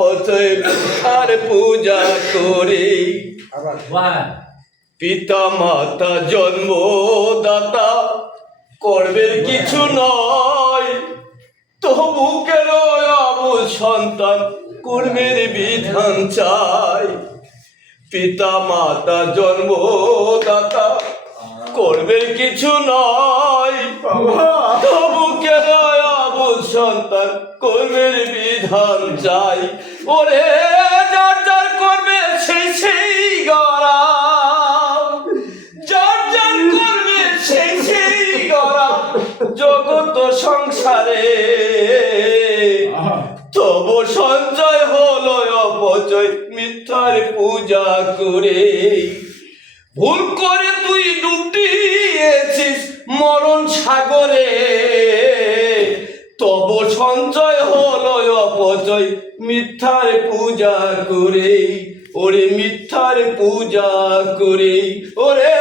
অপচয় মিথ্যার পূজা করে। পিতা মাতা জন্মদাতা কর্মের কিছু নয়, তবু কেন আবুল সন্তান কর্মের বিধান চাই। পিতা মাতা জন্মদাতা কর্মের কিছু নয়, তবু কেন আবুল সন্তান কর্মের বিধান চাই। ওরে যার যার করবে সেই সেই গড়া, যার যার করবে সেই সেই গড়া জগত সংসারে। তবু সঞ্চয় হলো অপচয় মিথ্যার পূজা করে। ভুল করে তুই ডুব দিয়েছিস মরণ সাগরে, তবু সঞ্চয় হলো অপচয় মিথ্যার পূজা করে। ওরে মিথ্যার পূজা করে, ওরে